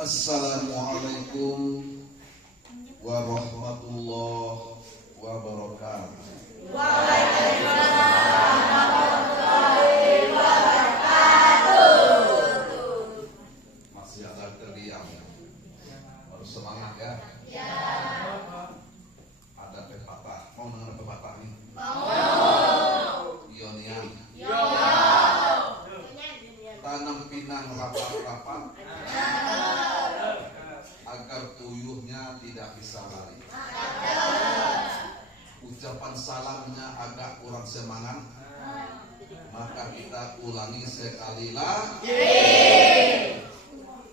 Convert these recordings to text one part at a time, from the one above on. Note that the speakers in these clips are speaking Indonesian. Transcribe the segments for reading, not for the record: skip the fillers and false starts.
Assalamualaikum warahmatullahi wabarakatuh. Waalaikumsalam warahmatullahi wabarakatuh. Masih ada terdiam, harus semangat ya. Ya. Ada pepatah, mau dengar pepatah nih? Mau. Ionian. Yo. Tanam pinang rapat-rapat agar tuyulnya tidak bisa lari. Ucapan salamnya agak kurang semangat, maka kita ulangi sekali lagi.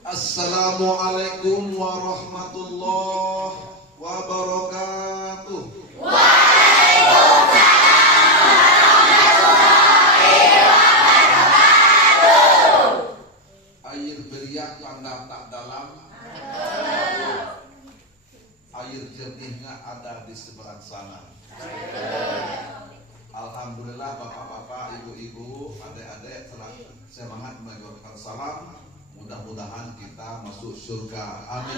Assalamualaikum warahmatullahi wabarakatuh. Air beriak pandang tak dalam, air jernihnya ada di seberang sana. Alhamdulillah bapak-bapak, ibu-ibu, adik-adik telah semangat mengucapkan salam. Mudah-mudahan kita masuk surga. Amin.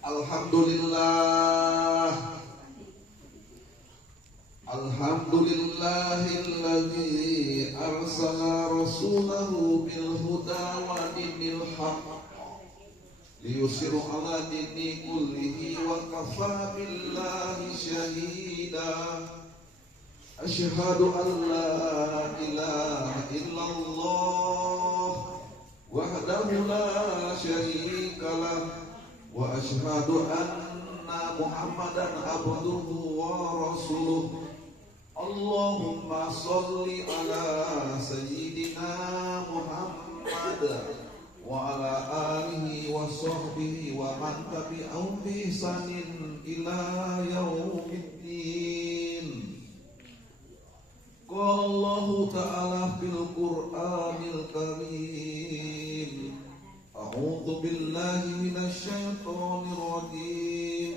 Alhamdulillah. Alhamdulillahilladzi arsala rasulahu bil huda wa dinil haqq liyusira ala dini kullihi wa kafa billahi syahida. Asyhadu an la ilaha illallah wahdahu la syarika lah wa asyhadu anna Muhammadan abduhu wa rasuluh. Allahumma sholli ala sayyidina Muhammad wa ala alihi wa sahbihi wa man tabi'ahum bi ihsanin ila yaumiddin. Qala Allah ta'ala fil Qur'anil Karim. A'udzu billahi minasy syaithanir rajim.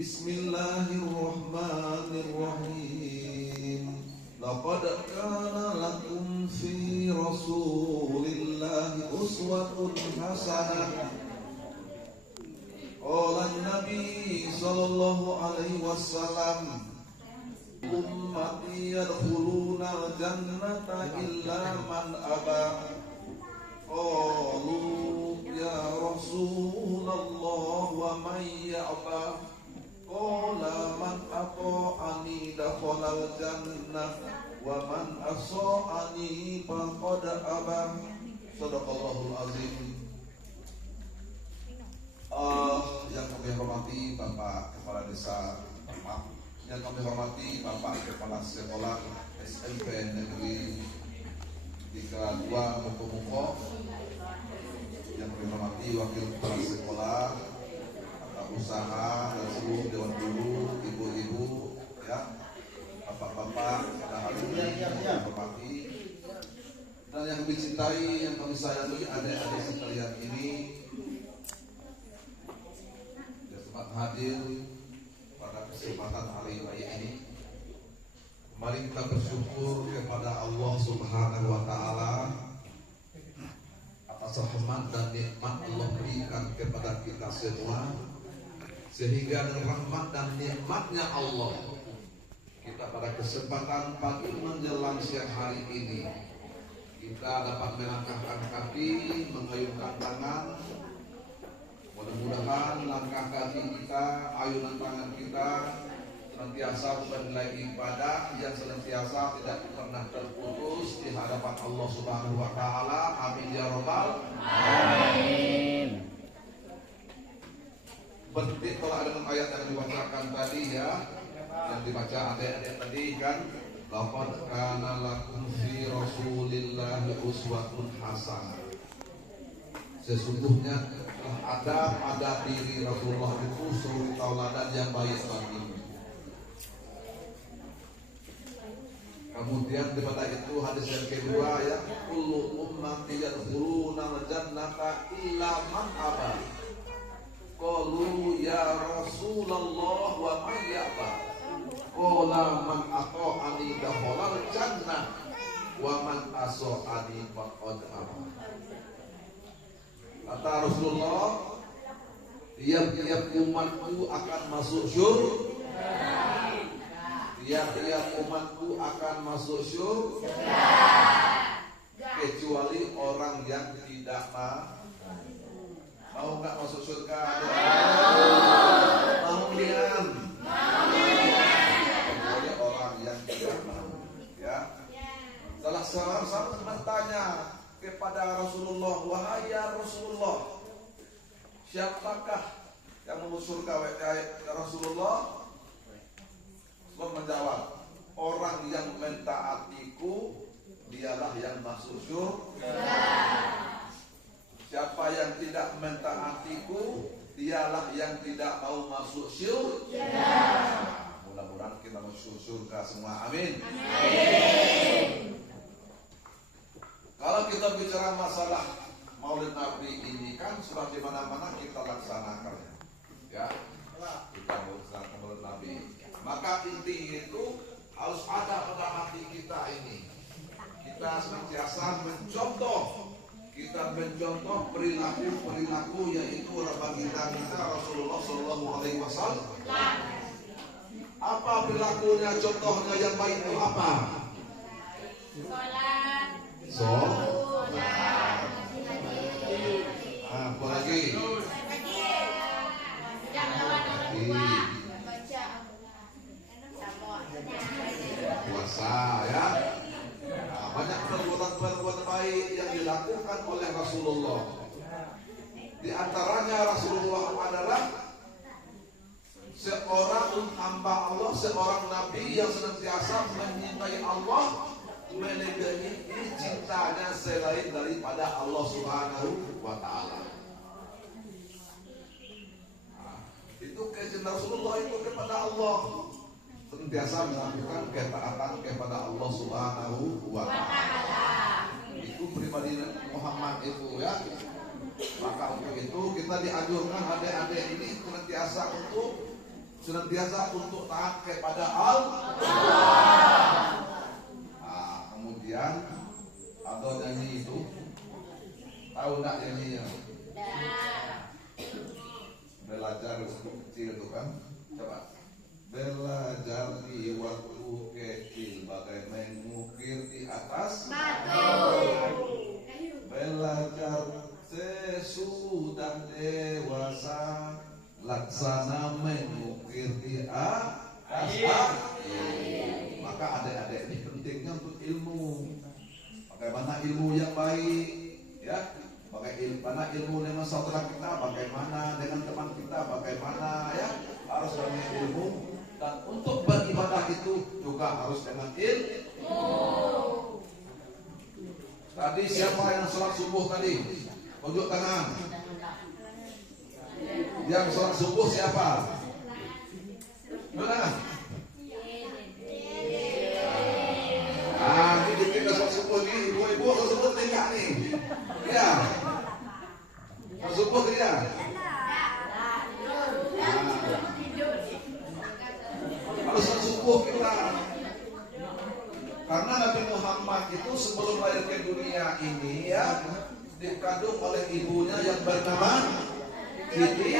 Bismillahirrahmanirrahim. Laqad kana lakum fi rasulillahi uswatun hasanah. Qala an-nabi sallallahu alaihi wasallam, ummati yadkhuluna jannata illa man aba. Qalu ya Rasulullah wa man ya'ba. Qala man ata'ani dakhalal jannah wa man asa'ani faqad aba. Shadaqallahul azim. Yang kami hormati Bapak Kepala Desa, yang kami hormati Bapak Kepala Sekolah SMP Negeri 32 Muko-Muko, yang kami hormati Wakil Kepala Sekolah, usaha dan seluruh dewan guru, ibu-ibu, ya, bapak-bapak pada hari ini yang kami hormati dan yang kami cintai, yang kami sayangi, adik-adik sekalian ini yang sempat hadir pada kesempatan hari raya ini. Mari kita bersyukur kepada Allah Subhanahu wa Ta'ala atas rahmat dan nikmat Allah berikan kepada kita semua, sehingga dengan rahmat dan nikmatnya Allah kita pada kesempatan pagi menjelang siang hari ini kita dapat melangkahkan kaki, mengayunkan tangan. Mudah-mudahan langkah kaki kita, ayunan tangan kita senantiasa bernilai ibadah yang senantiasa tidak pernah terputus di hadapan Allah Subhanahu wa Ta'ala. Amin ya rabbal alamin. Berarti kalau ada ayat yang dibacakan tadi ya, yang dibaca adik-adik tadi kan, laqad kana lakum fi rasulillahi uswatun hasanah. Sesungguhnya ada pada diri Rasulullah itu suri tauladan yang baik bagimu. Kemudian daripada itu hadis yang kedua ya, kullu ummati yadkhuluna jannata illa man aba. Qalu ya Rasulullah wa man ya'ba. Qala man ata'ani dakhalal jannah wa man asa'ani ummati faqad aba. Kata Rasulullah, tiap-tiap umatku akan masuk surga. Tiap-tiap umatku akan masuk surga. Kecuali orang yang tidak mau nggak masuk surga? Mau lian? Kecuali orang yang tidak mau. Ya. Salah seorang sahabat bertanya kepada Rasulullah, wahai ya Rasulullah, siapakah yang masuk surga? Wahai Rasulullah, Rasulullah menjawab, orang yang mentaatiku dialah yang masuk surga. Siapa yang tidak mentaatiku dialah yang tidak mau masuk surga. Mudah-mudahan kita masuk surga semua. Amin. Amin. Kalau kita bicara masalah Maulid Nabi ini kan sudah di mana-mana kita laksanakan, ya. Kita laksanakan Maulid Nabi. Maka inti itu harus ada pada hati kita ini. Kita senantiasa mencontoh perilaku yaitu baginda kita Rasulullah Shallallahu Alaihi Wasallam. Apa perilakunya? Contohnya yang baik itu apa? Sholat. Apa lagi? Puasa, ya. Banyak perbuatan baik yang dilakukan oleh Rasulullah. Di antaranya Rasulullah adalah seorang hamba Allah, seorang nabi yang senantiasa menyintai Allah, melebihi cintanya selain daripada Allah Subhanahu wa Ta'ala. Itu kecintaan Rasulullah itu kepada Allah, senantiasa melakukan ketaatan kepada Allah Subhanahu wa Ta'ala. Itu pribadi Muhammad itu, ya. Maka untuk itu kita dianjurkan adik-adik ini senantiasa untuk taat kepada Allah. Kemudian ada nyanyi itu, tahu nggak nyanyinya? Belajar kecil itu kan, coba. Belajar di waktu kecil bagai mengukir di atas batu. Belajar sesudah dewasa laksana mengukir di atas batu. Maka adik-adik ini pentingnya untuk ilmu. Bagaimana ilmu yang baik, ya? Bagaimana ilmu dengan saudara kita, bagaimana dengan teman kita, bagaimana, ya? Harus dengan ilmu. Dan untuk beribadah itu juga harus dengan ilmu. Tadi siapa yang sholat subuh tadi? Tunjuk tangan. Yang sholat subuh siapa? Mana? Ini kita sholat subuh nih, ibu-ibu sholat subuh tinggal nih. Ya. Sholat subuh dia. Kalau sholat subuh kita, karena Nabi Muhammad itu sebelum lahir ke dunia ini, ya, dikandung oleh ibunya yang bernama Siti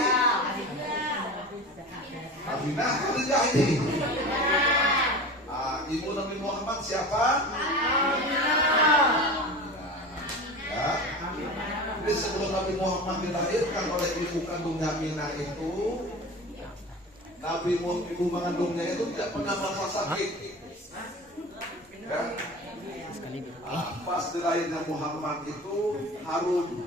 Aminah Khadijah ini. Ibu Nabi Muhammad siapa? Ya. Jadi sebelum Nabi Muhammad dilahirkan oleh ibu kandungnya Aminah itu, ibu mengandungnya itu tidak pernah merasa sakit. Ya. Pas dilahirnya Muhammad itu harum,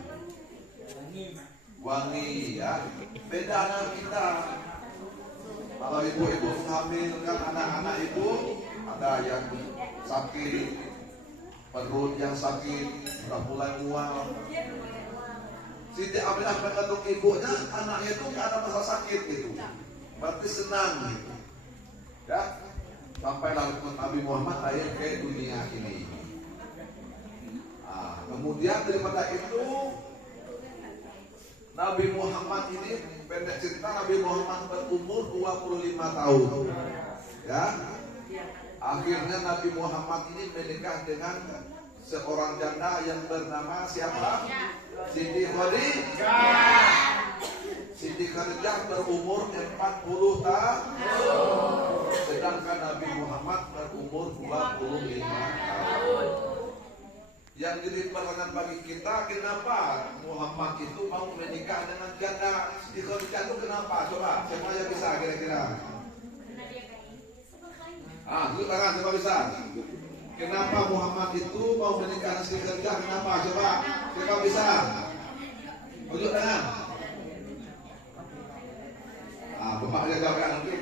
wangi, ya. Beda dengan kita. Kalau ibu-ibu menghamilkan anak-anak ibu, ada yang sakit, perut yang sakit, sudah mulai mual. Siti Aminah mengandung ibunya, anaknya itu nggak ada masalah sakit gitu. Berarti senang gitu. Ya, sampailah Nabi Muhammad lahir ke dunia ini. Kemudian daripada itu Nabi Muhammad ini, pendek cerita, Nabi Muhammad berumur 25 tahun. Ya. Akhirnya Nabi Muhammad ini menikah dengan seorang janda yang bernama siapa? Siti Khadijah. Siti Khadijah berumur 40 tahun, sedangkan Nabi Muhammad berumur 25 tahun. Yang jadi pertanyaan bagi kita, kenapa Muhammad itu mau menikah dengan janda Siti Khadijah itu kenapa? Coba, siapa yang bisa kira-kira? Dulu tangan, siapa bisa? Kenapa Muhammad itu mau menikah dengan Siti Khadijah? Kenapa? Coba, siapa bisa? Tunjuk tangan. Bapak aja jawabkan nanti.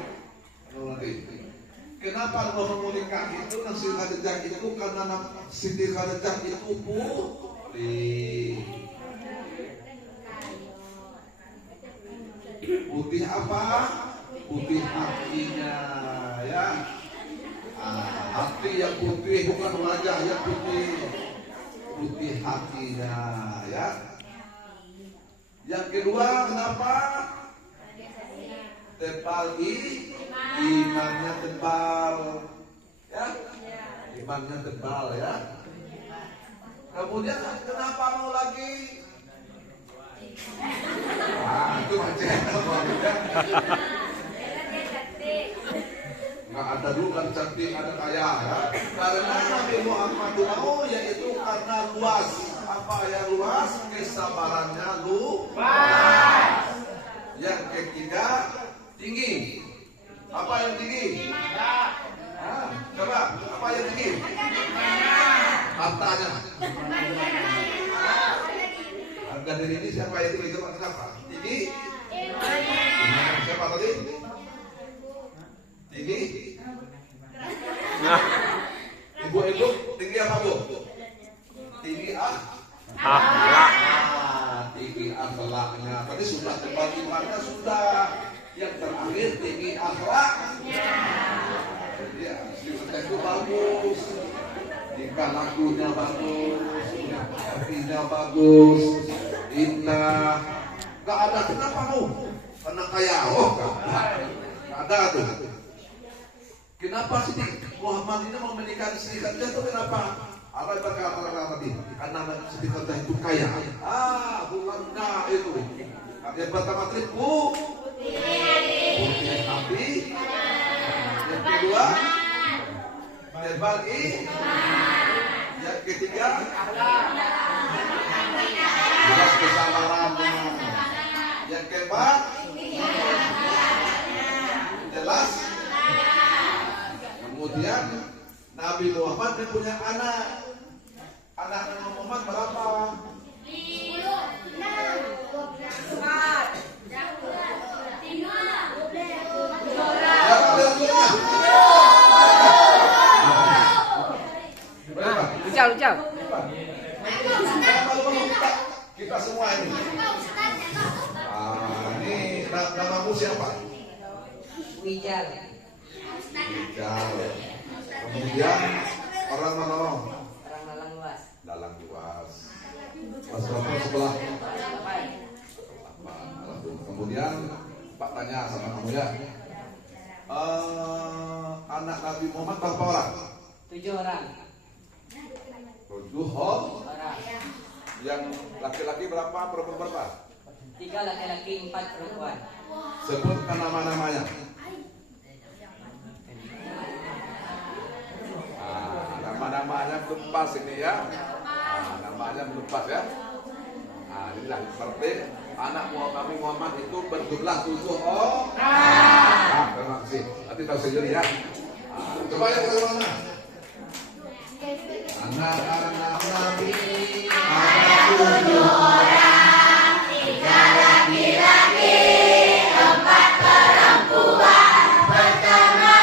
Kenapa mau menikah itu dengan Siti Khadijah itu? Karena Siti Khadijah itu putih apa? Putih hatinya, ya. Hati yang putih, bukan wajah yang putih. Putih hatinya, ya. Yang kedua, kenapa? Tebal imannya tebal, ya. Imannya tebal, ya. Kemudian kenapa mau lagi? Itu macam nggak ada dulu kan cantik, ada kaya, ya. Karena Nabi Muhammad mau, yaitu karena luas. Apa yang luas? Kesabarannya luas. Yang ketiga, tinggi. Apa yang tinggi? Coba, apa yang tinggi? Hartanya. Harga diri ini siapa yang tinggi? Coba, kenapa? Tinggi? Siapa tadi? Tinggi? Ibu-ibu, tinggi apa bu? Tinggi akhlak. Tinggi akhlaknya. Tadi sudah tebal imannya sudah. Yang terakhir tinggi akhlaknya. Ya, itu bagus. Tingkah lakunya bagus, hatinya bagus, indah. Gak ada kenapa mau? Karena kaya, gak ada tuh. Kenapa sih Muhammad ini mau menikah Siti Khadijah itu kenapa? Apa yang berkata tadi? Karena Siti Khadijah itu kaya. Bukan itu. Yang pertama tadi putih hati. Yang kedua tebal yang ketiga jelas kesabarannya. Yang keempat jelas. Kemudian Nabi Muhammad punya anak. Anak Nabi Muhammad berapa? 叫叫。 Kita semua ini. Ini namamu siapa? Wijal. Wijal. Kemudian orang mana? Orang Dalang Luas. Dalang Luas. Pas sebelah. Kemudian Pak tanya sama kamu ya. Anak Nabi Muhammad berapa orang? 7 orang. 7 orang. Yang laki-laki berapa, perempuan berapa? 3 laki-laki, 4 perempuan. Sebutkan nama-namanya. Nama-namanya belum pas ini ya. Namanya belum pas ya. Inilah seperti anak Nabi Muhammad itu berjumlah 7 orang. Terima kasih. Nanti tahu sendiri ya. Coba yang ke mana? Anak-anak Nabi ada 7 orang, 3 laki-laki, 4 perempuan. Pertama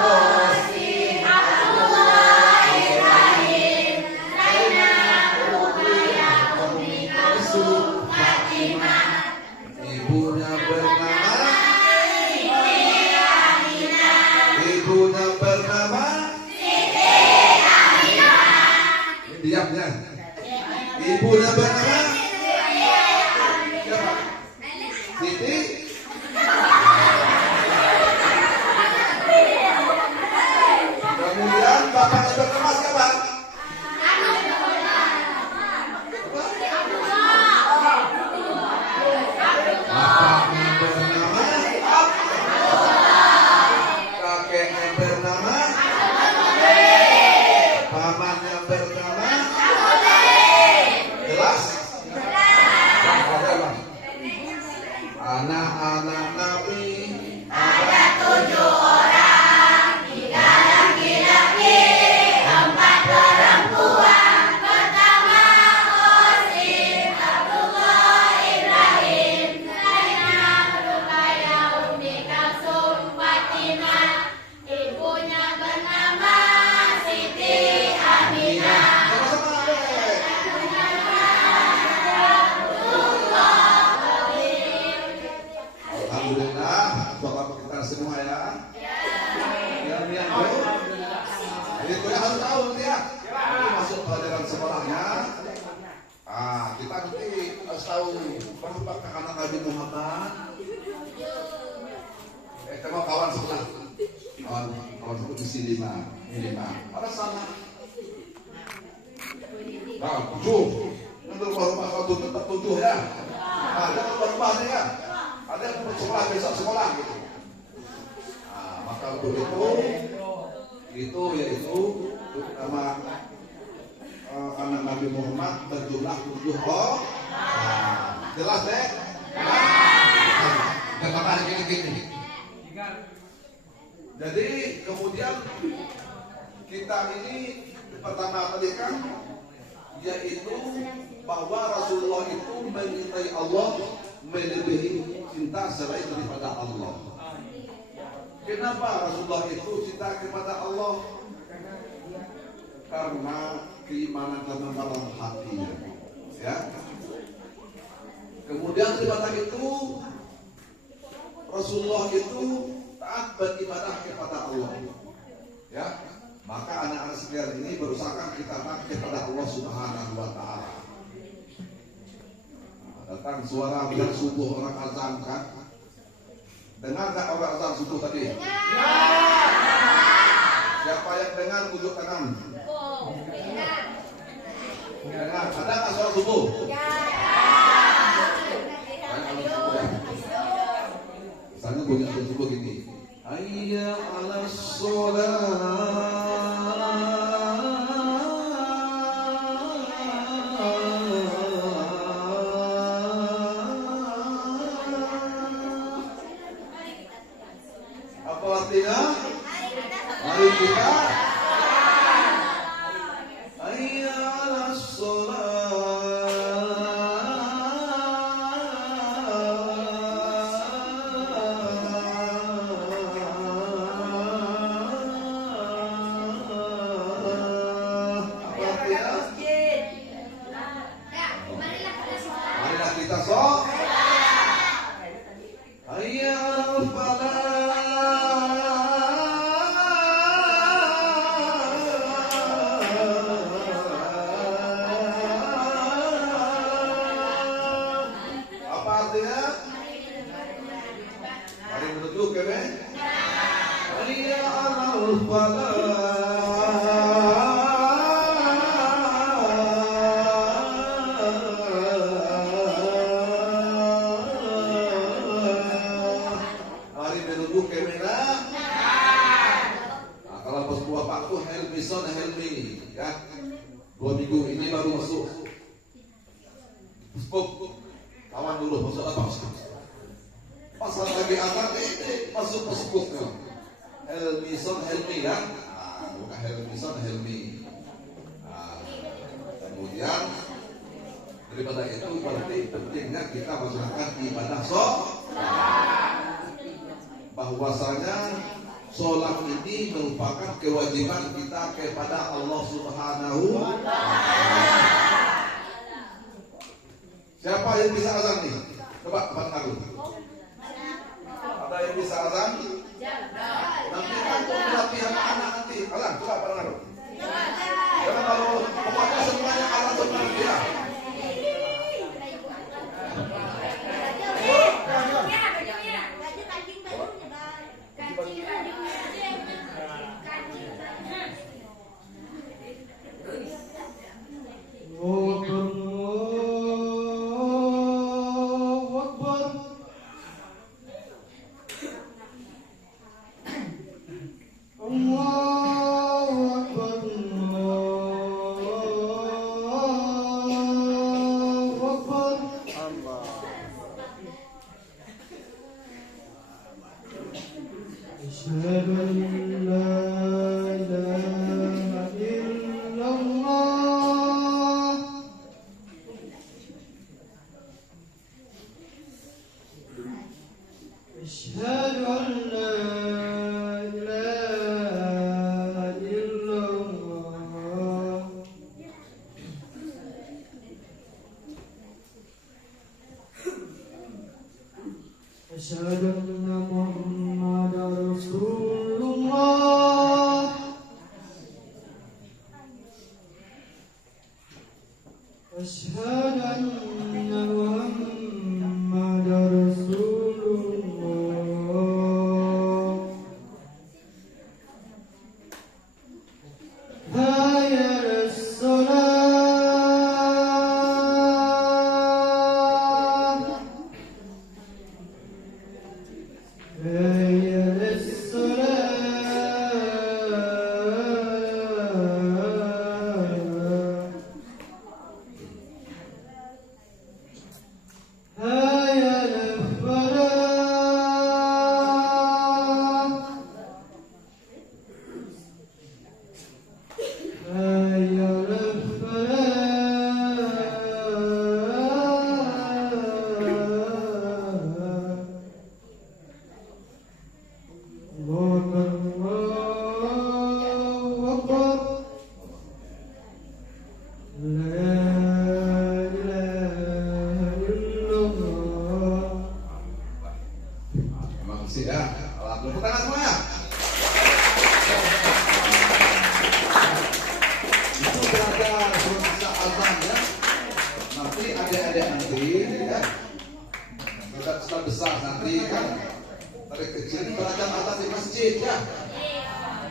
Qasim, Abdullah, Ibrahim, Zainab, Ruqayyah, Ummi Kulsum, Fatimah. Ibunya bernama Ibunya bernama diamnya. Ibunya bernama Kalau satu isi 5. Ada sama. Nah, 7. Untuk rumah satu tetap 7 ya. Ada rumahnya ya. Ada yang sekolah besok sekolah gitu. Nah, maka untuk itu yaitu nama anak Nabi Muhammad berjumlah 7 orang. Jelas deh? Dan maka gini. Jadi kemudian kita ini pertama kali kan yaitu bahwa Rasulullah itu mencintai Allah melebihi cinta selain daripada Allah. Kenapa Rasulullah itu cinta kepada Allah? Karena keimanan dalam hatinya. Ya. Kemudian daripada itu Rasulullah itu taat beribadah kepada Allah. Ya. Maka anak-anak sekalian ini berusaha kita taat kepada Allah Subhanahu wa taala. Datang suara bilang subuh orang azan kan? Dengar tak orang azan subuh tadi? Dengar. Siapa yang dengar tunjuk tangan? Dengar. Ada nggak suara subuh? Misalnya bunyi subuh gini. Hayya 'alas shalah. Artinya, mari kita hayya 'alas shalah. Marilah kita sholat. Hayya 'alal falah. Mari menuju ke Hayya 'alal falah. Mari menuju ke Nah, kalau pas buah Pak tuh helmi ya. 2 minggu ini baru masuk. Skop. Kawan dulu masuk apa? Pasal lagi apa masuk Facebooknya. Helmi ya. Bukan Helmi. Kemudian daripada itu berarti pentingnya kita melaksanakan ibadah bahwasanya sholat ini merupakan kewajiban kita kepada Allah Subhanahu wa taala. Siapa yang bisa azan nih? Coba Abang Agung. Ada yang bisa azan? Nanti kan pelatihan anak nanti. Azan, coba Abang Agung. Jangan kalau pokoknya semuanya azan semuanya dia. أشهد أن محمدا رسول الله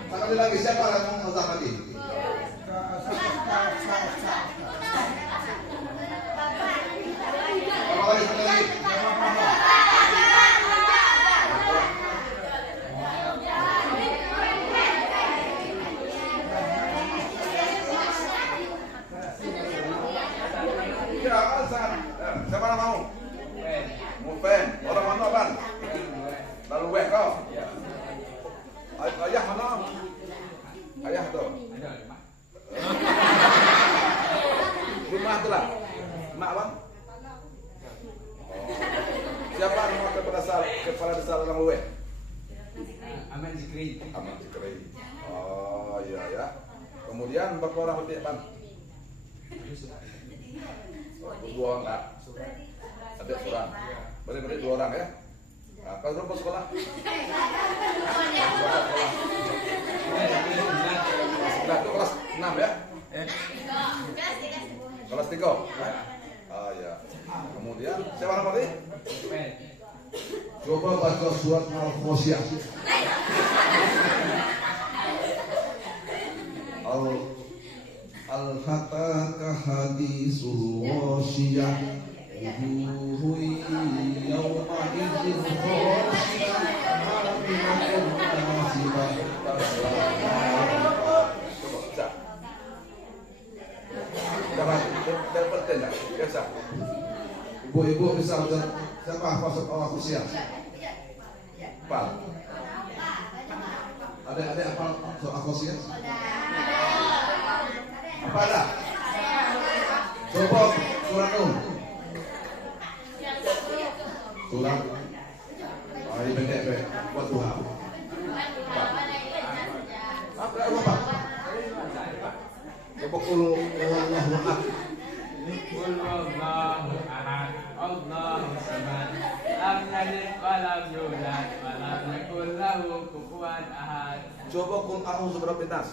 Sekali lagi, siapa yang mau azan lagi? Apa lagi, sekali lagi? Ya, azan. Siapa yang mau? Mupen. Orang mana, Ban? Lalu weh kau? Ayah mana? Ayah tuh. Rumah tu lah. Mak bang. Siapa nama kepala desa orang Luwe? Aman Zikri. Aman Zikri. Oh iya ya. Kemudian berapa orang berarti bang? Dua orang tak? Ada seorang. Berarti dua orang ya. Nah, kalau berapa sekolah? Sekolah itu kelas 6 ya? Kelas 3? Ah ya. Kemudian siapa nama tadi? Coba baca surat Al-Fosiyah. Al-Hataka hadisul wasiyah. Wujuhu yawma idzin khashi'ah aminatun nasibah. Coba baca. Jangan terpetin dah. Biasa. Ibu-ibu bisa baca siapa hafal surat Al-Fosiyah? Hafal. Adik-adik hafal surat Al-Fosiyah? Apa ada? Coba surat Nuh. Surat. Ini pendek buat Tuhan. Apa? Coba kulu Allahu Akbar. Qul huwallahu ahad, Allahu samad, lam yalid wa lam yulad wa lam yakul lahu kufuwan ahad. Coba kul a'udzu birabbin nas.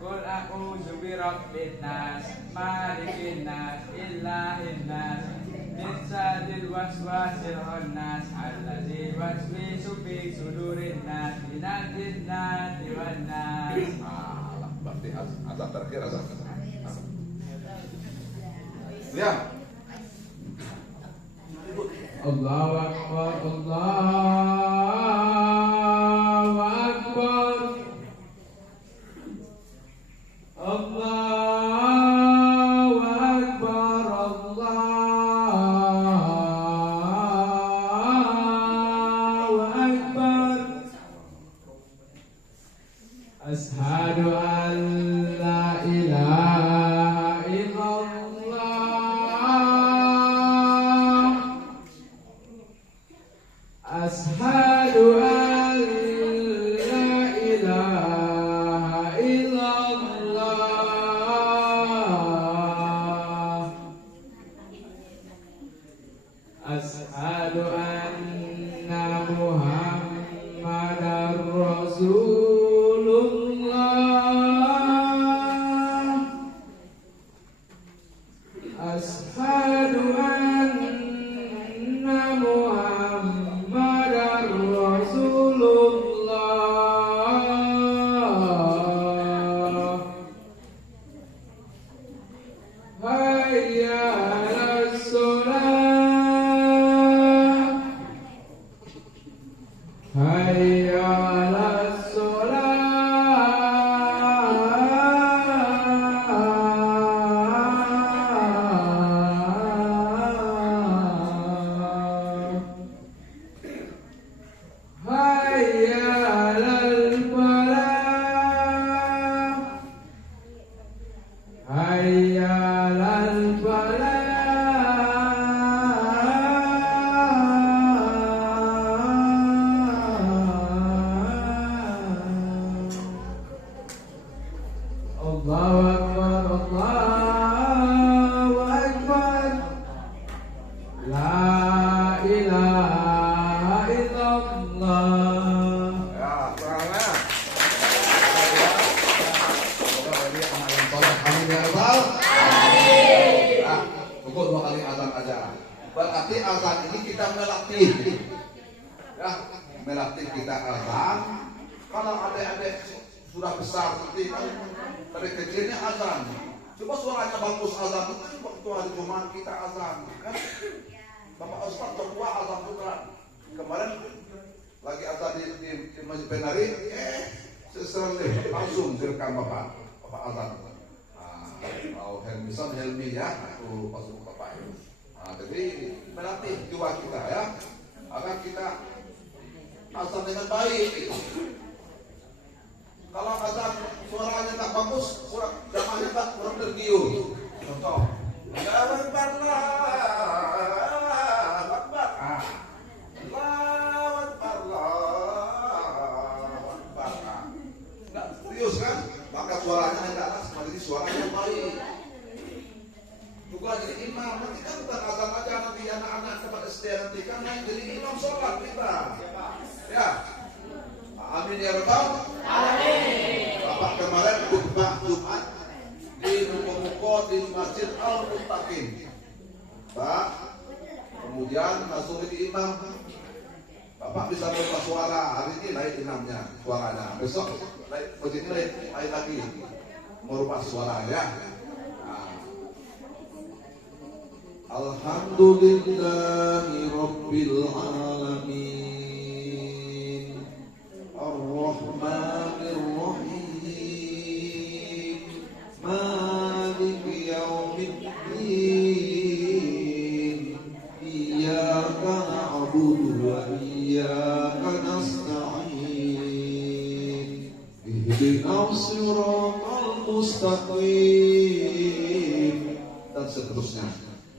Qul a'udzu birabbin nas, malikin nas, ilahin nas, min syarril waswasil khannas, allazi yuwaswisu fi sudurin nas, minal jinnati wan nas. Berarti azan terakhir azan. Lihat. Allahu Akbar, Allahu Akbar, Allahu Akbar, Allahu Akbar. Ashhadu an la ilaha illallah. Ashhadu an la ilaha illallah. Ashhadu anna Muhammadar Rasulullah. Ashhadu anna Muhammadar Rasulullah. Hayya 'alas shalah. Hayya 'alas shalah. Hayya 'alal falah. Hayya 'alal falah. Allahu Akbar, Allahu Akbar. La ilaha illallah. Ya, tangannya. Semoga ini anak yang soleh. Amin ya rabbal alamin. Nah, pukul 2 kali azan aja. Berarti azan ini kita melatih. Ya, melatih kita azan. Kalau adik-adik sudah besar seperti kan dari kecilnya azan. Coba suaranya bagus azan itu waktu hari Jumat kita azan kan. Bapak Ustaz tua azan juga. Kemarin lagi azan di Masjid Penari, seserang langsung direkam Bapak azan. Mau Helmi ya, aku masuk Bapak. Jadi melatih jiwa kita ya, agar kita azan dengan baik. Kalau azan suaranya tak bagus, jamaahnya tak kurang tergiur. Contoh, Allahu Akbar, Allahu Akbar, Allahu Akbar. Nggak serius kan? Maka suaranya adalah seperti suara yang baik. Juga jadi imam, nanti kan bukan azan aja, nanti anak-anak tempat SD nanti kan naik jadi imam sholat kita. Ya, amin ya rabbal alamin. Bapak kemarin khutbah Jumat di ruko-ruko di Masjid Al-Muttaqin. Pak, kemudian masuk di imam. Bapak bisa berubah suara, hari ini naik imamnya suaranya. Besok naik begini naik lagi merubah suara ya. Alhamdulillahi Rabbil Alamin Ar-Rahmanir Rahim Maliki Yaumiddin Iyyaka na'budu wa iyyaka nasta'in Ihdinas siratal mustaqim dan seterusnya.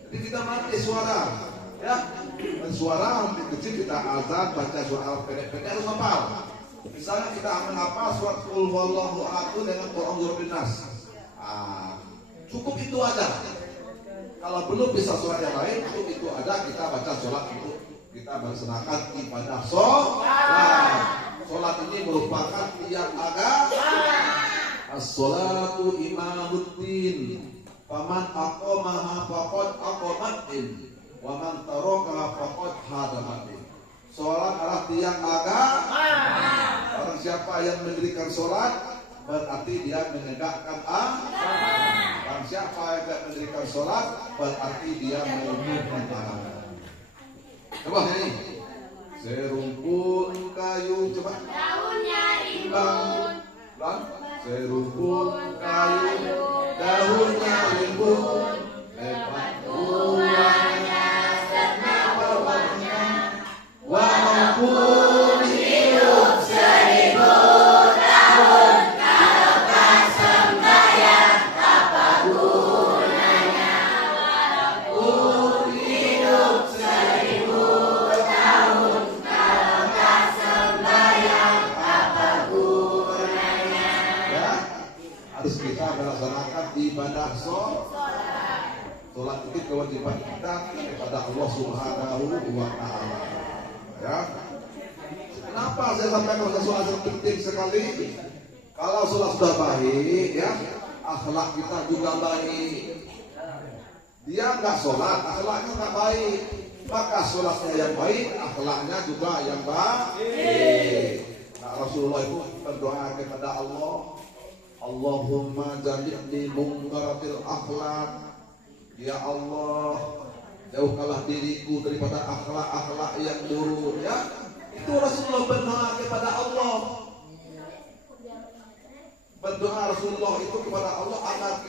Jadi kita mati suara, ya. Dan suara kecil kita azan baca suara pendek-pendek harus hafal. Misalnya kita akan hafal surat Qul huwallahu ahad dengan Quran Surah Nas. Cukup itu aja. Kalau belum bisa surat yang lain, cukup itu aja kita baca sholat untuk kita melaksanakan ibadah sholat. Sholat ini merupakan tiang agama. As-sholatu imamuddin. Faman aqamaha faqad aqamatin wa man tarakaha faqad hadamatin. Salat adalah tiang agama. Orang siapa yang mendirikan salat berarti dia menegakkan agama. Orang siapa yang tidak mendirikan salat berarti dia menunaikan agama. Coba nyanyi. Serumpun kayu, coba. Daunnya rimbun. Serumpun kayu, daunnya rimbun, lebat buahnya serta bawahnya, walaupun hidup 1000 tahun, kalau tak sembahyang apa gunanya? Walaupun hidup 1000 tahun, kalau tak sembahyang apa gunanya? Ya, harus kita melaksanakan ibadah sholat. Sholat itu kewajiban kita kepada Allah Subhanahu wa Ta'ala. Ya. Kenapa saya sampaikan sesuatu yang penting sekali? Kalau sholat sudah baik, ya, akhlak kita juga baik. Dia nggak sholat, akhlaknya nggak baik. Maka sholatnya yang baik, akhlaknya juga yang baik. Nah, Rasulullah itu berdoa kepada Allah. Allahumma jannibni munkaratil akhlak. Ya Allah, jauhkanlah diriku daripada akhlak-akhlak yang buruk. Ya, itu Rasulullah berdoa kepada Allah. Berdoa Rasulullah itu kepada Allah agar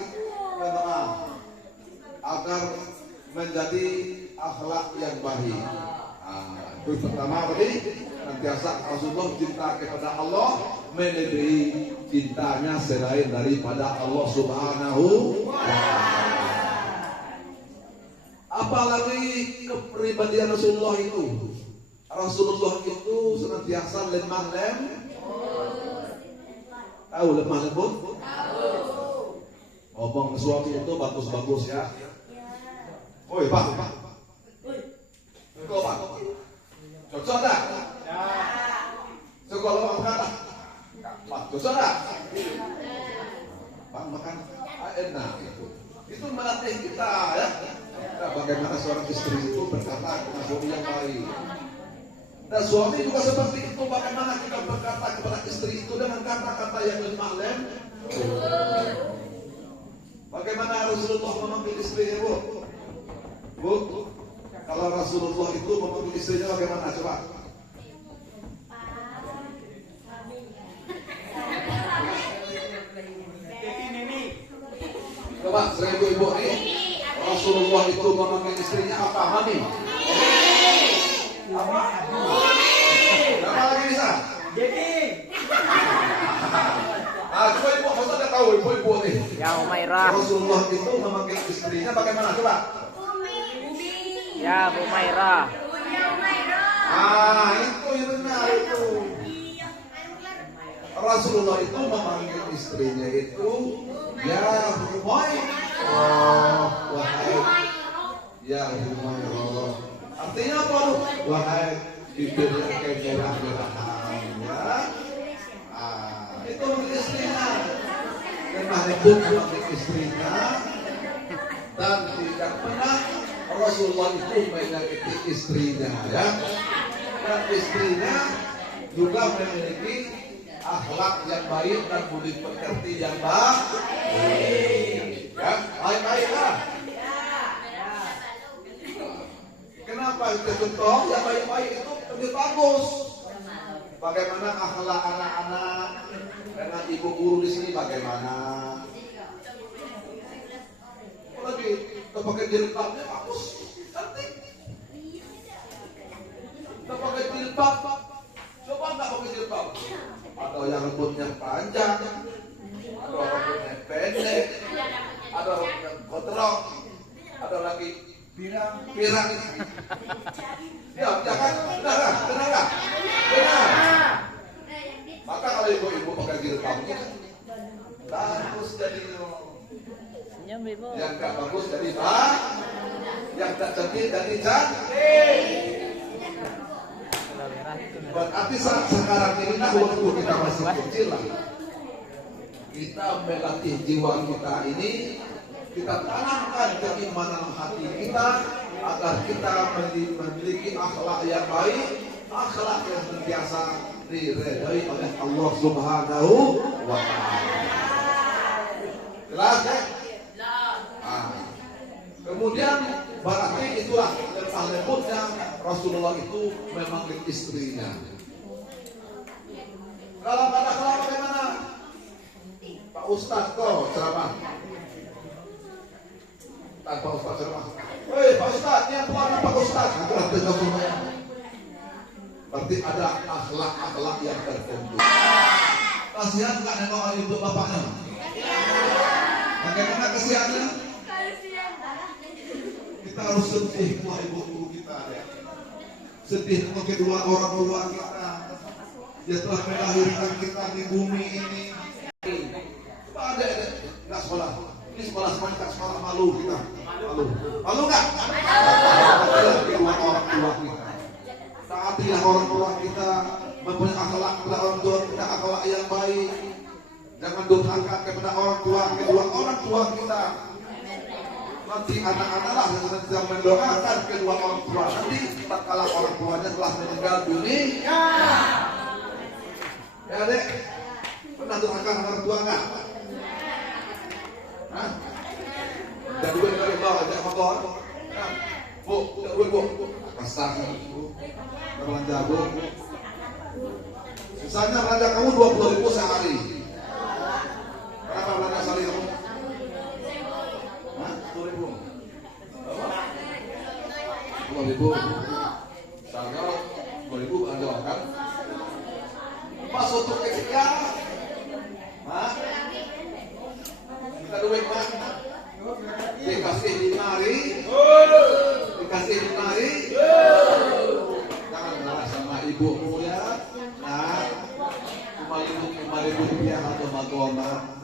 berdoa agar menjadi akhlak yang baik. Itu pertama tadi, senantiasa Rasulullah cinta kepada Allah melebihi cintanya selain daripada Allah Subhanahu wa Ta'ala. Apalagi kepribadian Rasulullah itu. Rasulullah itu senantiasa lemah lembut. Tahu lemah lembut? Tahu. Ngomong sesuatu itu bagus-bagus ya. Woi, Pak. Kau Pak. Cocok tak? Ya. Sekolah makan tak? Pak, cocok tak? Pak makan enak itu. Itu melatih kita ya. Nah, bagaimana seorang istri itu berkata kepada suami yang baik. Dan suami juga seperti itu. Bagaimana kita berkata kepada istri itu dengan kata-kata yang lemah lembut? Bagaimana Rasulullah memanggil istrinya, Bu? Bu, kalau Rasulullah itu memanggil istrinya bagaimana? Coba. Coba, seribu ibu nih. Rasulullah itu memanggil istrinya apa? Mami? Apa? Apa lagi bisa? Jadi. Coba ibu, masa tidak tahu ibu nih? Ya Umairah. Rasulullah itu memanggil istrinya bagaimana? Coba. Ya Bu Mairah. Itu yang benar itu. Rasulullah itu memanggil istrinya itu ya Humairah. Wahai ya Humairah. Artinya apa? Wahai bibir yang kemerah-merahan ya. Itu memanggil istrinya. Lemah lembut memanggil istrinya. Dan tidak pernah Rasulullah itu menyakiti istrinya ya. Dan istrinya juga memiliki akhlak yang baik dan budi pekerti yang baik. Ya, baik-baiklah. Kenapa kita contoh yang baik-baik itu lebih bagus? Bagaimana akhlak anak-anak dengan ibu guru di sini bagaimana? Apalagi kita pakai jilbabnya bagus, cantik. Kita pakai jilbab, coba nggak pakai jilbab? Ada yang rambutnya panjang, ada rambutnya pendek, ada rambutnya gondrong, ada lagi pirang. Ya, jangan, benar. Maka kalau ibu-ibu pakai jilbabnya bagus jadi. Yang tak bagus jadi yang tak cantik jadi cantik. Berarti saat sekarang ini waktu kita masih kecil lah, kita melatih jiwa kita ini, kita tanamkan keimanan hati kita agar kita memiliki akhlak yang baik, akhlak yang senantiasa diridhai oleh Allah Subhanahu wa Ta'ala. Jelas ya? Kemudian berarti itulah lemah lembutnya Rasulullah itu memanggil istrinya. Kalau pada kelar bagaimana? Pak Ustadz kok ceramah? Pak Ustadz ceramah. Woi Pak Ustadz, yang keluar Pak Ustadz. Berarti ada akhlak-akhlak yang tertentu. Kasihan nggak nengok ibu bapaknya? Bagaimana kasihannya? Kita harus sedih sama ibu kita ya. Sedih sama kedua orang tua kita. Dia telah melahirkan kita di bumi ini. Coba ada nggak sekolah? Ini sekolah semacam sekolah malu kita. Malu nggak? Kedua orang tua kita. Taatilah orang tua kita, mempunyai akhlak kepada orang tua kita, akhlak yang baik. Jangan durhaka kepada orang tua, kedua orang tua kita. Nanti anak-anak lah yang sedang mendoakan kedua orang tua. Nanti tak kalah orang tuanya telah meninggal dunia. Ya dek, pernah durhaka orang tua nggak? Hah? Dan duit dari bawah aja motor. Bu, bu, pasang bu, belanja bu. Misalnya belanja kamu 20.000 sehari. Berapa belanja sehari kamu? 20.000. Misalnya 20.000 belanja kan? Pas untuk ketika, kita duit mah dikasih 5.000. Jangan marah sama ibumu ya. Nah, 5.000 rupiah atau matoma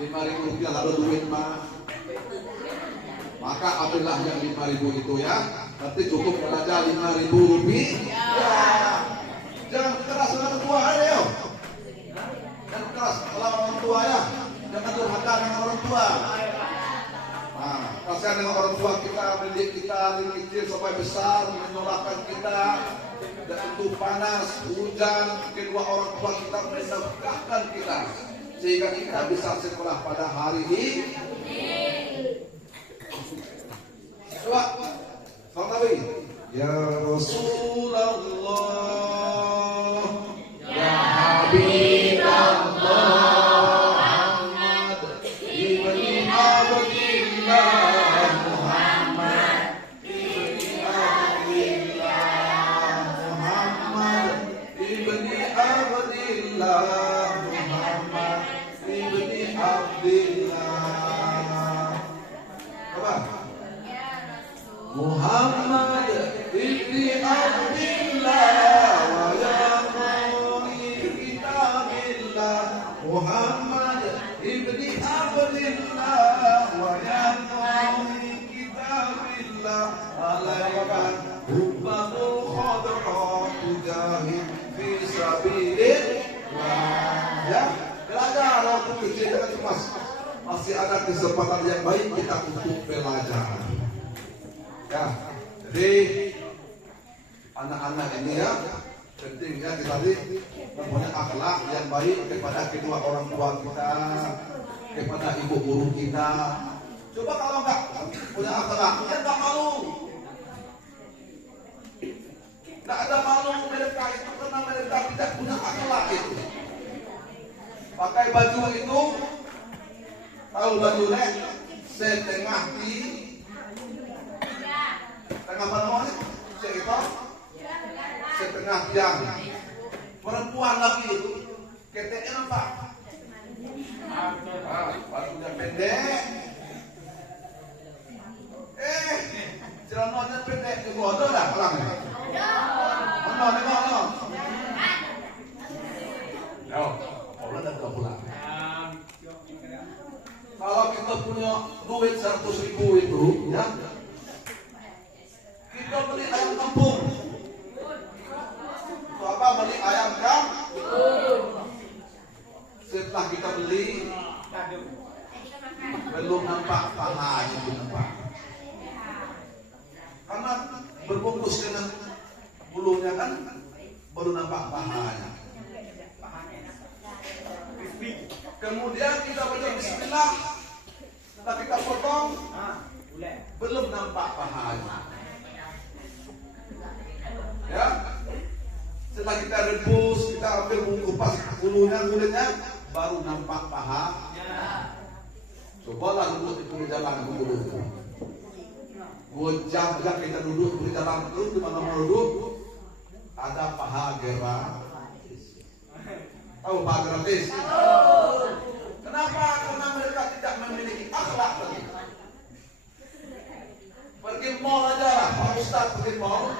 5.000 rupiah lalu duit mah. Maka ambillah yang 5.000 itu ya. Nanti cukup belanja 5.000 rupiah. Jangan keras dengan orang tua ya. Jangan keras kalau orang tua ya. Jangan durhaka dengan orang tua. Nah, kasihan dengan orang tua kita, mendidik kita dari kecil sampai besar, menyolahkan kita. tidak tentu panas, hujan, kedua orang tua kita menafkahkan kita sehingga kita bisa sekolah pada hari ini. Coba, salam Nabi. Ya Rasulullah, ya Habibullah. Muhammad ibni Abdillah wa ya qari kitabillah. Muhammad ibni Abdillah wa ya qari kitabillah. Alaika hubbul khadra tujahid fi sabilillah. Ya, belajar waktu kecil dengan cemas. Masih ada kesempatan yang baik kita untuk belajar. Ya, jadi anak-anak ini ya pentingnya kita mempunyai akhlak yang baik kepada kedua orang tua kita, kepada ibu guru kita. Coba kalau enggak punya akhlak, ya enggak malu. Enggak ada malu mereka itu karena mereka tidak punya akhlak itu. Pakai baju itu, tahu baju lek setengah di tengah mana setengah jam. Perempuan lagi itu keteknya apa? Bajunya pendek. Celananya pendek itu ada dah pelangnya. Mana mana. Yo, Allah dah pulang. Kalau kita punya duit 100.000 itu, ya. Kita beli ayam kampung. Untuk apa beli ayam kampung? Setelah kita beli, belum nampak pahanya belum nampak. Karena berbungkus dengan bulunya kan, baru nampak pahanya. Kemudian kita baca bismillah, setelah kita potong, belum nampak pahanya. Ya, setelah kita rebus, kita ambil kupas kulitnya, baru nampak paha. Cobalah duduk di jalan dulu. 2 jam kita duduk di jalan itu, di mana mau duduk, ada paha gratis. Tahu paha gratis? Kenapa? Karena mereka tidak memiliki akhlak tadi. Pergi mall aja lah, Pak Ustaz pergi mall.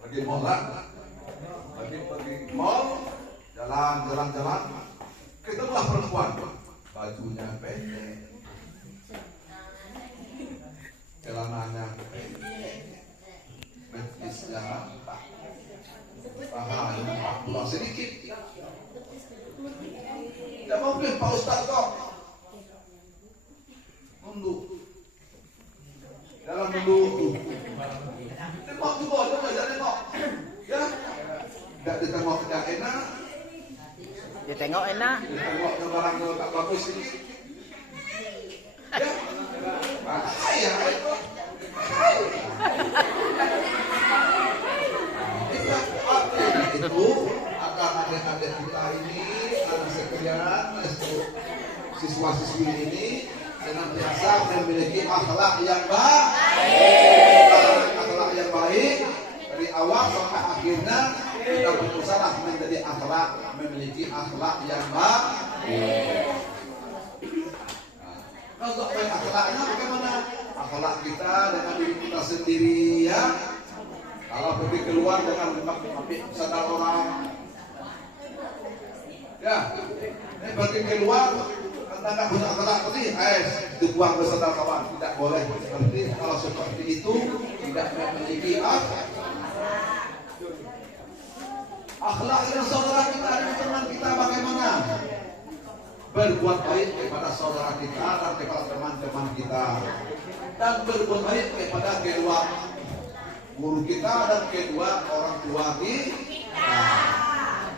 Pergi mall lah, pergi mall, jalan, ketemulah perempuan, bajunya pendek, celananya pendek, betisnya nampak, pahanya nampak pulang sedikit. Tidak mungkin Pak Ustaz kok nunduk, jalan nunduk. Tengok juga, jangan tengok. Ya, tidak ditengok tidak enak. Ditengok enak. Ditengok barang tak bagus ini. Ya, bahaya itu. Itu akan adik-adik kita ini, anak sekalian, siswa-siswi ini senantiasa memiliki akhlak yang baik. Akhlak yang baik dari awal sampai akhirnya kita berusaha menjadi akhlak, memiliki akhlak yang baik. Kalau baik akhlaknya bagaimana? Akhlak kita dengan diri kita sendiri ya. Kalau pergi keluar dengan ambil sadar orang. Ya, ini pergi keluar anda tak punya akhlak tadi, dibuang ke sadar kawan, tidak boleh seperti kalau seperti itu tidak memiliki akhlak. Akhlak yang saudara kita dan teman kita bagaimana? Berbuat baik kepada saudara kita dan kepada teman-teman kita, dan berbuat baik kepada kedua guru kita, dan kedua orang tua kita.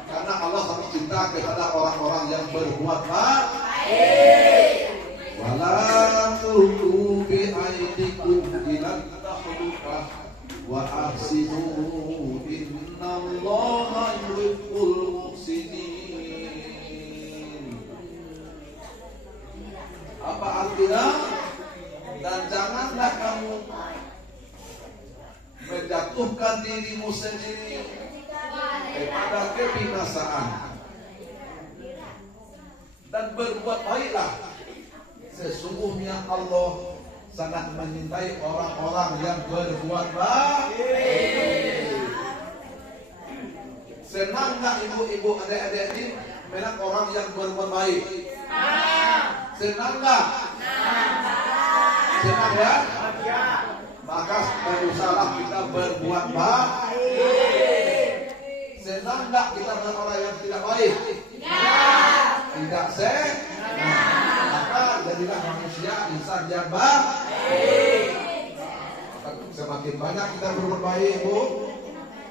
Karena Allah sangat cinta kepada orang-orang yang berbuat baik. Wala tulqu bi aydikum ila tahlukah wa ahsinu innallaha yuhibbul muhsinin. Apa artinya? Dan janganlah kamu menjatuhkan dirimu sendiri kepada kebinasaan, dan berbuat baiklah. Sesungguhnya Allah sangat mencintai orang-orang yang berbuat baik. Senang nggak ibu-ibu, adik-adik ini melihat orang yang berbuat baik? Senang nggak? Senang ya? Maka berusahalah kita berbuat baik. Senang nggak kita melihat orang yang tidak baik? Tidak senang. Maka jadilah manusia insan yang baik. Semakin banyak kita berbuat baik, Bu,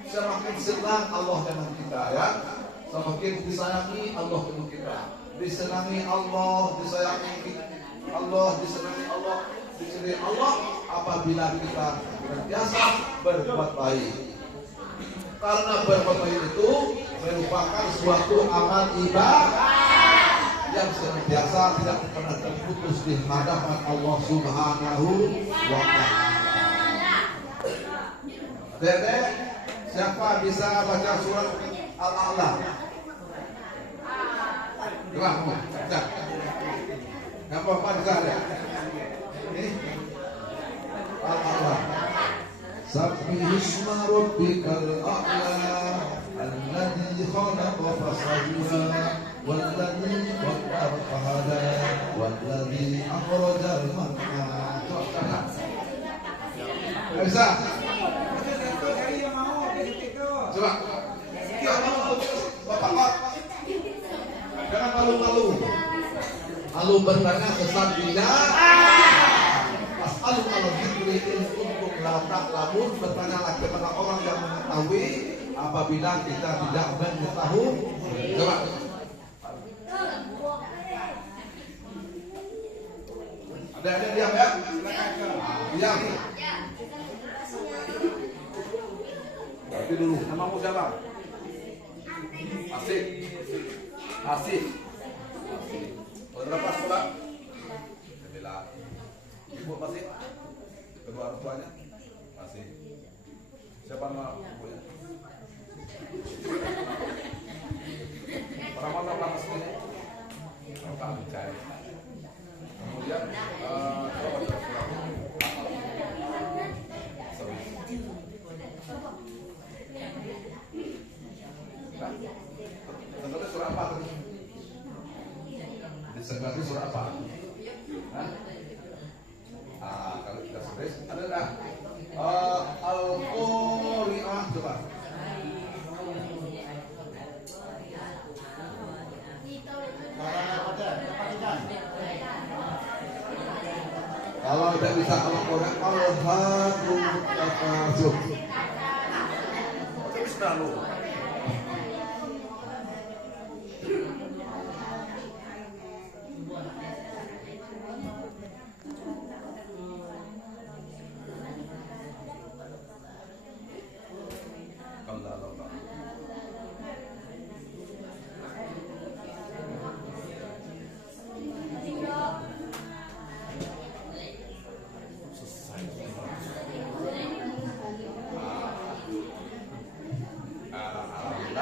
semakin senang Allah dengan kita, ya. Semakin disayangi Allah dengan kita. Disenangi Allah, disayangi Allah, disenangi Allah, dicintai Allah apabila kita senantiasa berbuat baik. Karena berbuat baik itu merupakan suatu amal ibadah yang senantiasa tidak pernah terputus di hadapan Allah Subhanahu wa Ta'ala. Dedek, siapa bisa baca surat Al-A'la? Gerakmu, baca. Gak apa-apa bisa ya. Ini Al-A'la. Sabbihisma rabbikal a'la alladzi khalaqa fasawwa walladzi qaddara fahada walladzi akhrajal mar'a. Bisa? Coba. Ya mau Bapak. Jangan malu-malu. Lalu bertanya sesat tidak? As'alu ala dzikri in kuntum la ta'lamun. Bertanyalah kepada orang yang mengetahui apabila kita tidak mengetahui. Coba. Ada diam ya? Diam. Berarti dulu, namamu siapa? Asik. Asik. Berapa sekolah? 9. Ibu masih? Kedua orang tuanya? Masih. Siapa nama ibunya? Berapa tahun lama sekolahnya? Berapa mencari? Kemudian tentunya surah apa? Disegati surah apa? Kalau kita serius adalah Al-Qari'ah. Coba. Kalau tidak bisa Al-Qari'ah, Al-Hakum Takasub. Bisa lu.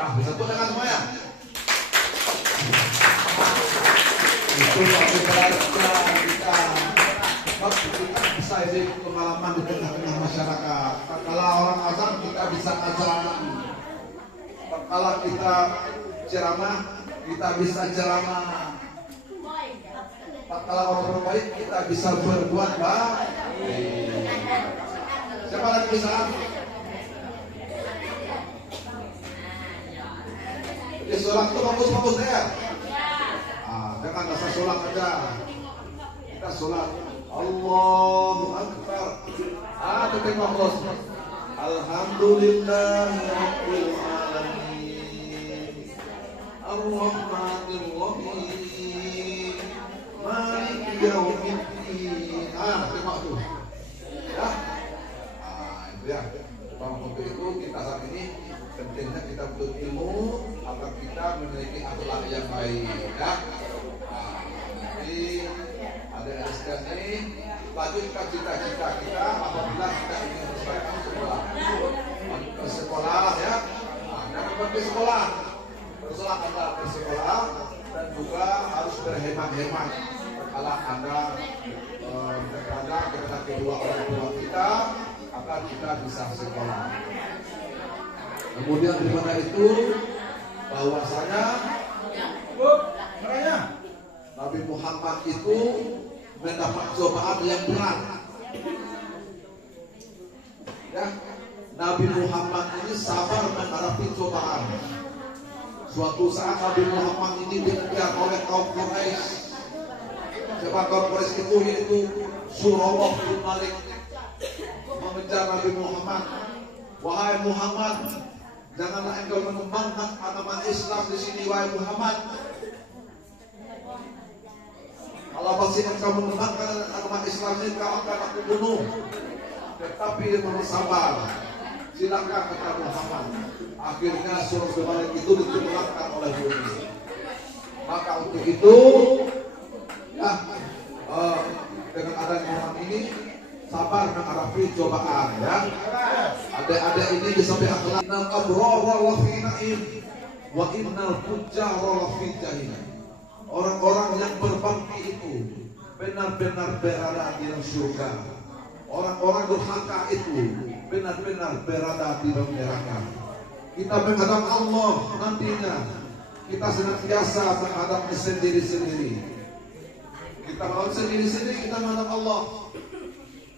Bisa tuh dengan semuanya. Itu waktu kita waktu kita bisa isi pengalaman di tengah-tengah masyarakat. Kalau orang azan kita bisa azan. Kalau kita ceramah kita bisa ceramah. Kalau orang berbaik kita bisa berbuat baik. Siapa lagi bisa? Di sholat itu bagus-bagus ya. Jangan asal sholat aja. Kita sholat Allahu Akbar. Itu bagus. Alhamdulillahirabbil alamin. Ar-Rahmanir Rahim. Maliki yaumiddin. Tengok tuh. Ya. Itu ya. Untuk itu kita saat ini pentingnya kita butuh ilmu agar kita memiliki akhlak yang baik. Ya. Jadi ada sekalian ini lanjutkan cita-cita kita apabila kita ingin selesaikan sekolah. Ke sekolah ya. Jangan berhenti sekolah. Teruslah Anda bersekolah dan juga harus berhemat-hemat kalau Anda berada kepada kedua orang tua kita agar kita bisa sekolah. Kemudian di mana itu bahwasanya Nabi Muhammad itu mendapat cobaan yang berat. Ya, Nabi Muhammad ini sabar menghadapi cobaan. Suatu saat Nabi Muhammad ini dikejar oleh kaum Quraisy. Sebab kaum Quraisy itu yaitu Surah bin Malik mengejar Nabi Muhammad. Wahai Muhammad, janganlah engkau mengembangkan agama Islam di sini, wahai Muhammad. Kalau masih engkau mengembangkan agama Islam ini, kau akan aku bunuh. Tetapi dengan sabar, silakan kata Muhammad. Akhirnya surah Al-Baqarah itu ditenggelamkan oleh bumi. Maka untuk itu, ya, dengan adanya orang ini sabar menghadapi cobaan. Ya, adik-adik ini bisa berakhlak. Innal abrara lafi na'im wa innal fujjara lafi jahim. Orang-orang yang berbakti itu benar-benar berada di dalam surga. Orang-orang durhaka itu benar-benar berada di dalam neraka. Kita menghadap Allah nantinya, kita senantiasa menghadap sendiri-sendiri. Kita melawan sendiri-sendiri, kita menghadap Allah.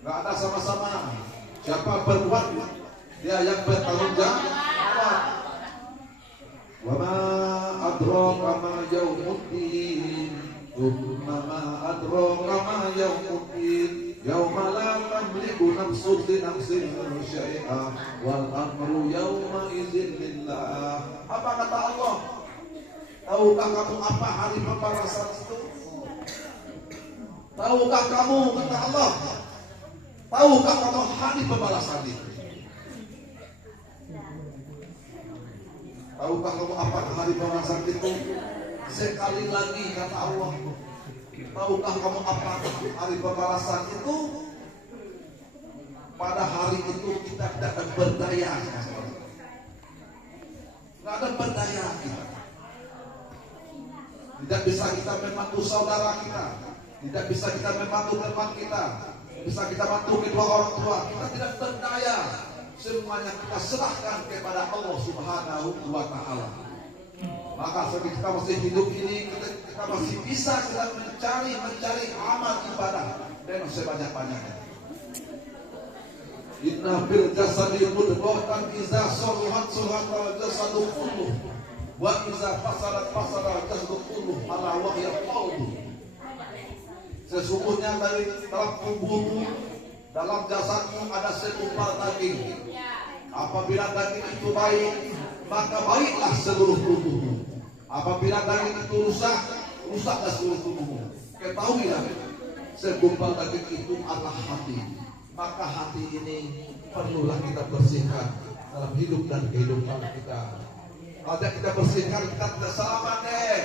Gak ada sama-sama. Siapa berbuat, dia yang bertanggung jawab. Wa ma adraka ma yaumuddin. Thumma ma adraka ma yaumuddin. Yauma la tamliku nafsun li nafsin syai'a wal amru yauma idzin lillah. Apa kata Allah? Tahukah kamu apa hari pembalasan itu? Tahukah kamu, kata Allah? Tahukah kamu hari pembalasan itu? Tahukah kamu apa hari pembalasan itu? Sekali lagi kata Allah. Tahukah kamu apa hari pembalasan itu? Pada hari itu kita tidak akan berdaya. Tidak ada berdaya kita. Tidak bisa kita membantu saudara kita. Tidak bisa kita membantu teman kita. Bisa kita bantu kedua orang tua. Kita tidak berdaya. Semuanya kita serahkan kepada Allah Subhanahu wa Ta'ala. Maka selagi kita masih hidup ini, kita masih bisa kita mencari amal ibadah dan sebanyak-banyaknya. Inna fil jasadi mudghatan idza saluhat salatal jasadu kulluh wa idza fasadat fasadal jasadu kulluh ala wa hiya qalbu. Sesungguhnya dari dalam tubuhmu, dalam jasadmu ada segumpal daging. Apabila daging itu baik, maka baiklah seluruh tubuhmu. Apabila daging itu rusak, rusaklah seluruh tubuhmu. Ketahuilah, segumpal daging itu adalah hati. Maka hati ini perlulah kita bersihkan dalam hidup dan kehidupan kita. Kalau kita bersihkan, kita tidak selamat deh.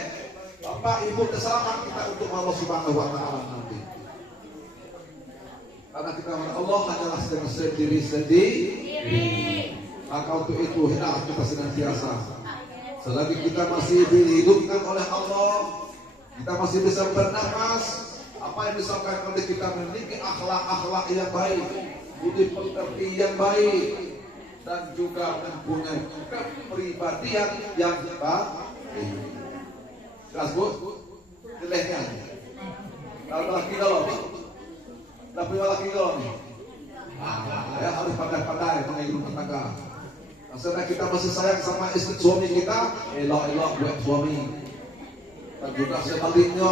Bapak Ibu keselamat kita untuk Allah Subhanahu wa Ta'ala nanti. Karena kita Allah hanyalah sendiri-sendiri. Maka untuk itu hendak kita senantiasa, selagi kita masih dihidupkan oleh Allah, kita masih bisa bernapas, apa yang disampaikan oleh kita memiliki akhlak-akhlak yang baik, budi pekerti yang baik, dan juga mempunyai kepribadian yang baik. Jelas bu? Jeleknya kalau laki kalau tapi laki kalau nih ya harus pandai-pandai mengayomi rumah tangga. Karena kita masih sayang sama istri suami kita, elok-elok buat suami. Dan juga sebaliknya,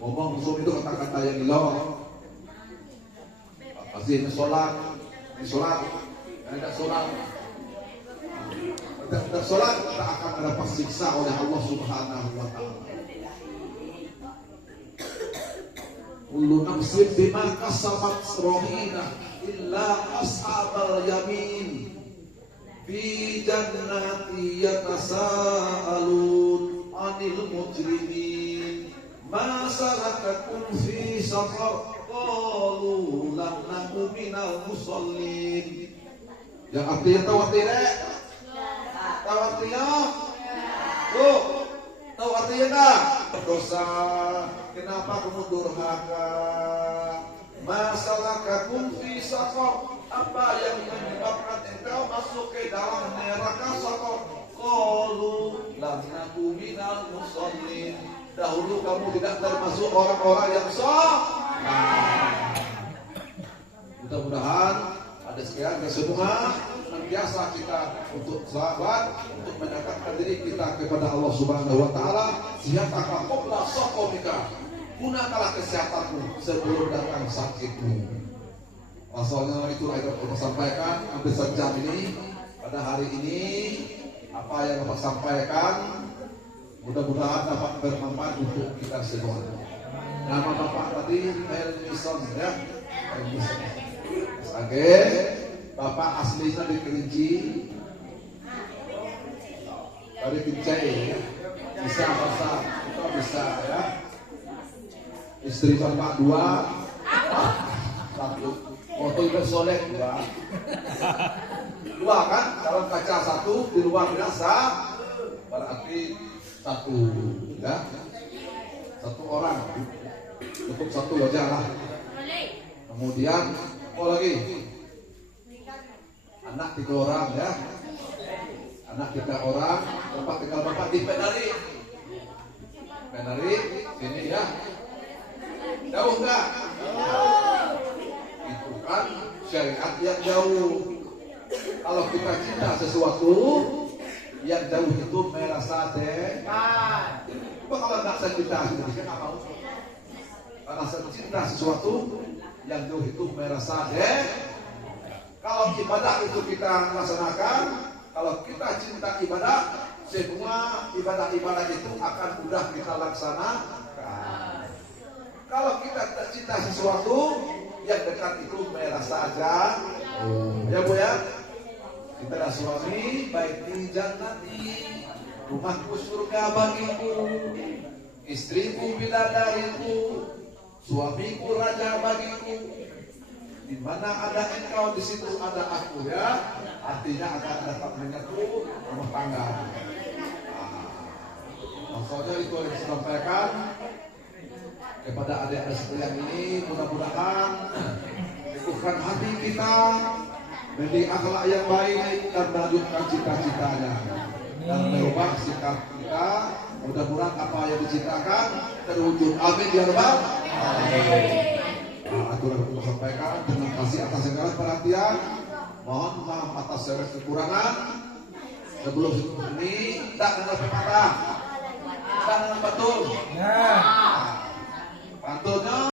ngomong suami itu kata-kata yang elok. Kasih sholat, Di sholat, tidak sholat. Tidak sholat kita akan mendapat siksa oleh Allah Subhanahu wa Ta'ala. Kullu nafsin bima kasabat rahina illa ashabal yamin fi jannati yatasaalun 'anil mujrimin ma salakakum fi saqar qalu lam naku minal musallin. Yang artinya tahu tidak? Tahu artinya? Oh, tahu artinya tak? Berdosa. Kenapa kamu durhaka? Masalahkakum fi saqar. Apa yang menyebabkan engkau masuk ke dalam neraka saqar? Qalu lam naku minal musallin. Dahulu kamu tidak termasuk orang-orang yang sholat. Mudah-mudahan ada sekian semua biasa kita untuk sahabat, untuk mendekatkan diri kita kepada Allah Subhanahu wa Ta'ala. Sihataka qabla saqamika, gunakanlah kesehatanmu sebelum datang sakitmu. Asalnya itu yang Bapak sampaikan hampir sejam ini. Pada hari ini apa yang Bapak sampaikan mudah-mudahan dapat bermanfaat untuk kita semua. Nama Bapak tadi Elmison ya, Elmison. Oke. Bapak aslinya di Kerinci, dari Kincai ya. Bisa bahasa itu bisa ya. Istri Bapak 2, 1. Foto Ibu Soleh 2. 2 kan? Dalam kaca 1, di luar biasa berarti 1 ya. 1 orang untuk 1 wajah lah. Kemudian lagi anak 3 orang ya. Anak 3 orang, tempat tinggal Bapak di Penari. Penari sini ya. Jauh enggak? Itu kan syariat yang jauh. Kalau kita cinta sesuatu yang jauh itu merasa dekat. Coba kalau enggak cinta, saya enggak mau. Karena cinta sesuatu yang jauh itu merasa dekat. Kalau ibadah itu kita laksanakan, kalau kita cinta ibadah, semua ibadah-ibadah itu akan mudah kita laksanakan. Kalau kita tidak cinta sesuatu, yang dekat itu merasa aja. Ya Bu ya, kita adalah suami, baik di jannati, rumahku surga bagiku, istriku bidadariku, suamiku raja bagiku. Di mana ada engkau, di situ ada aku ya. Artinya akan dapat menyatu rumah tangga. Maksudnya itu yang disampaikan kepada adik-adik sekalian ini. Mudah-mudahan teguhkan hati kita, mendidik akhlak yang baik dan melanjutkan cita-citanya dan merubah sikap kita. Mudah-mudahan apa yang diciptakan terwujud. Amin ya rabbal alamin. Aturan untuk sampaikan. Terima kasih atas segala perhatian. Mohon maaf atas segala kekurangan. Sebelum ini tak dengan pepatah, tak dengan betul.